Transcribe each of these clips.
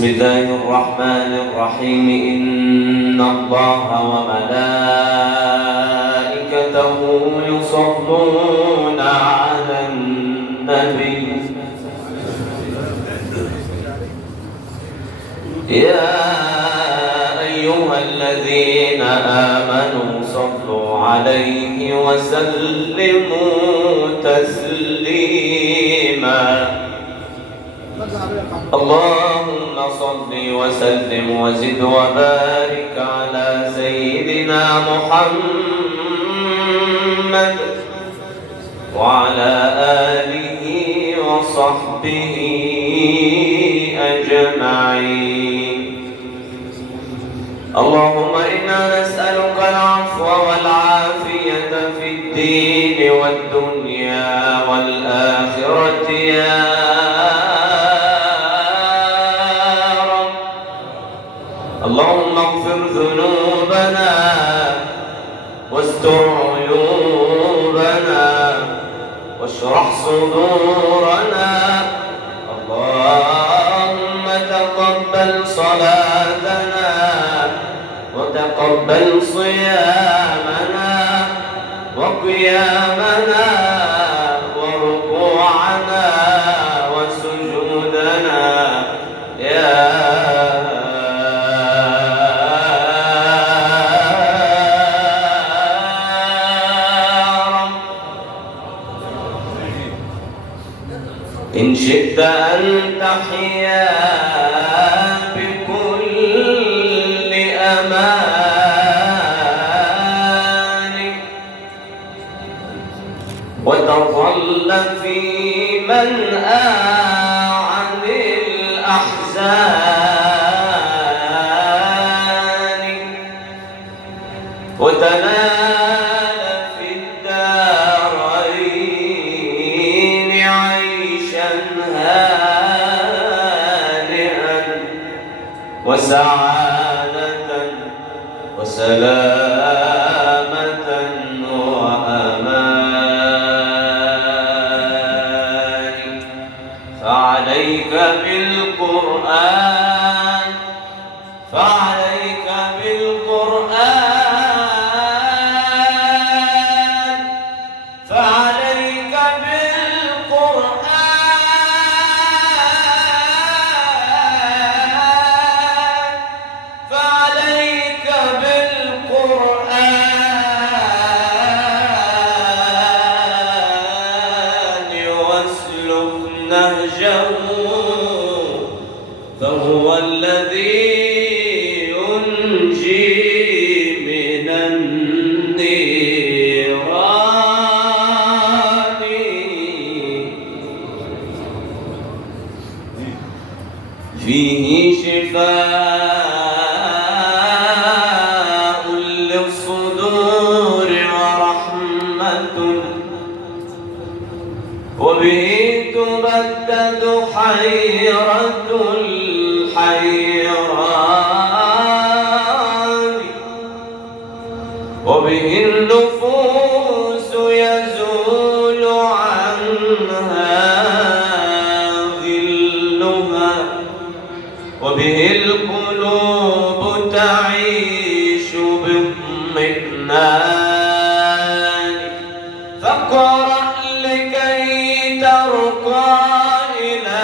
بسم الله الرحمن الرحيم إن الله وملائكته يصلون على النبي يا أيها الذين آمنوا صلوا عليه وسلموا تسليما اللهم صل وسلم وزد وبارك على سيدنا محمد وعلى آله وصحبه أجمعين. اللهم إنا نسألك العفو والعافية في الدين والدنيا والآخرة يا اللهم اغفر ذنوبنا واستر عيوبنا واشرح صدورنا. اللهم تقبل صلاتنا وتقبل صيامنا وقيامنا وركوعنا وسجودنا يا إن شئت أن تحيا بكل أمانك وتظل في منأى عن الأحزان وتنال في الدارين عيشا هانئا وسعادة وسلامة وأمان. فعليك بالقرآن فعليك بالقرآن فعليك بالقرآن فعليك بالقرآن واسلك نهجه فهو الذي ينجي من النيران. فيه شفاء للصدور ورحمة وبه تبدد حيرة الحيران وبه النفوس يزول عنها ظلها وبه القلوب تعيش باطمئنان. فاقرأ لكي ترقى إلى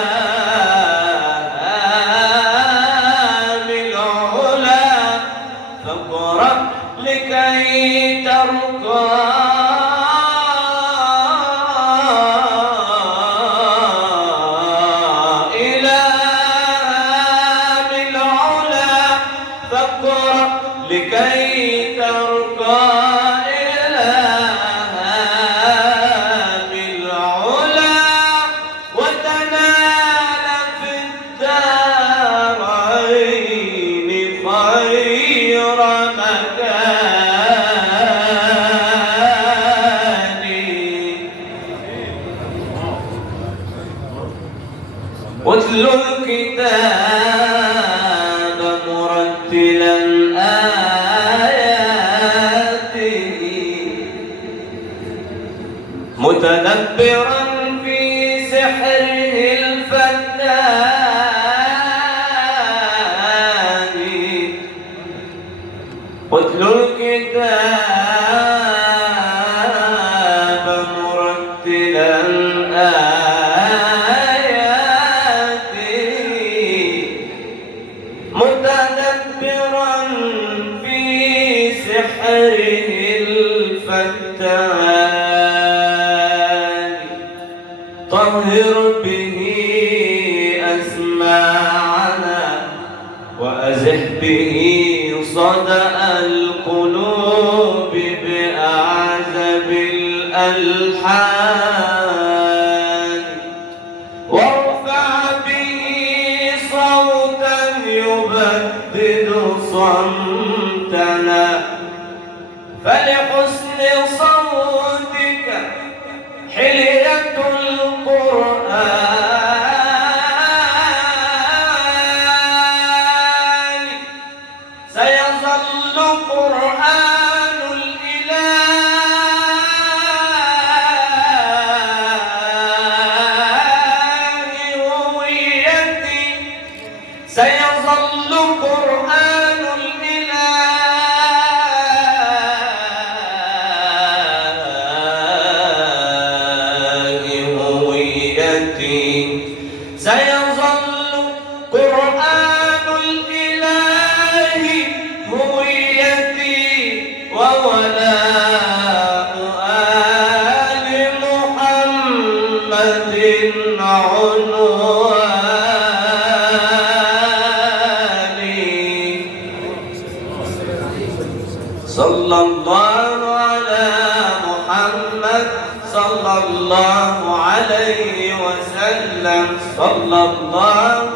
هام العلا فاقرأ لكي ترقى إلى هام العلا فاقرأ لكي ترقى إلى هام العلا وتنال في الدارين خير مكان. واتل الكتاب مرتلا آياته متدبرا في سحره الفتان سحره الفتان طهر به أسماعنا وأزح به صدأ القلوب بأعزب الألحان وارفع به صوتا يبدد صمتنا فلحسن صوتك حلية القرآن سيظل قرآن الإله هويتي سيظل قرآن الإله هويتي سيظل قرآن الإله هويتي وولاء آل محمد عنواني صلى الله على محمد صلى الله عليه وسلم صلى الله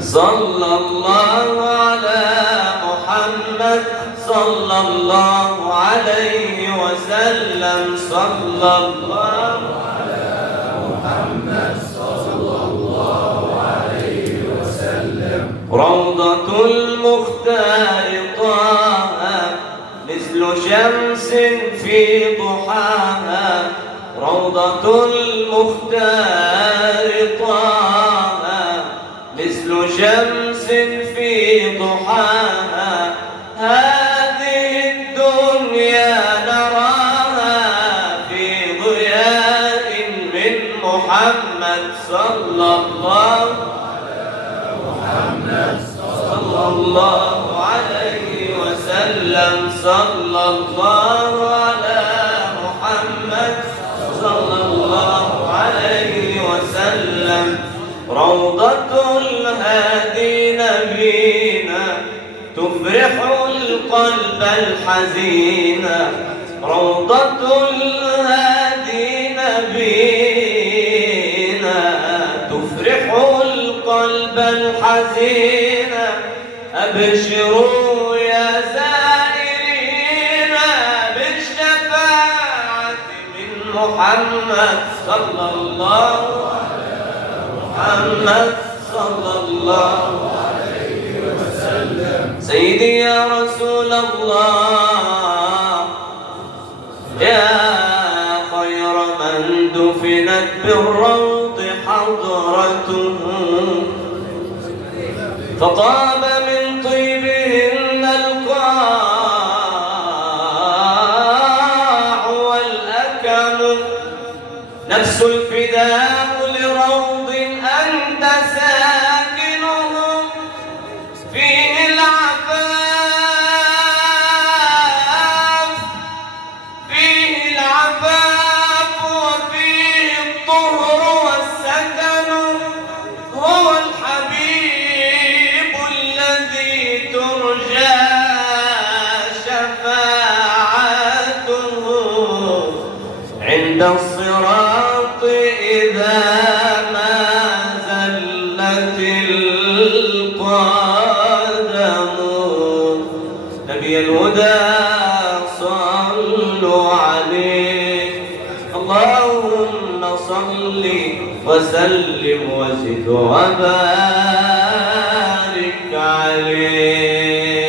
صلى الله على محمد صلى الله عليه وسلم صلى الله على محمد صلى الله عليه وسلم روضة المختار طه مثل شمس في ضحاها روضة المختار طه مثل شمس في ضحاها هذه الدنيا نراها في ضياء من محمد صلى الله صلى الله عليه وسلم صلى الله على محمد صلى الله عليه وسلم روضة الهادي نبينا تفرح القلب الحزين روضة الهادي نبينا تفرح القلب الحزين أبشروا يا زائرين بالشفاعة من محمد صلى الله محمد صلى الله عليه وسلم سيدي يا رسول الله يا خير من دفنت بالروض حضرته فطاب من طيبهن القاع والأكم نفس الفداء لروض أنت ساكنه فيه العفاف وفيه الطهر والسكن هو الحبيب الذي ترجى شفاعته عند الصراط إذا ما زلت القدم نبي الهدى صلوا عليه اللهم صل وسلم وزد وبارك عليه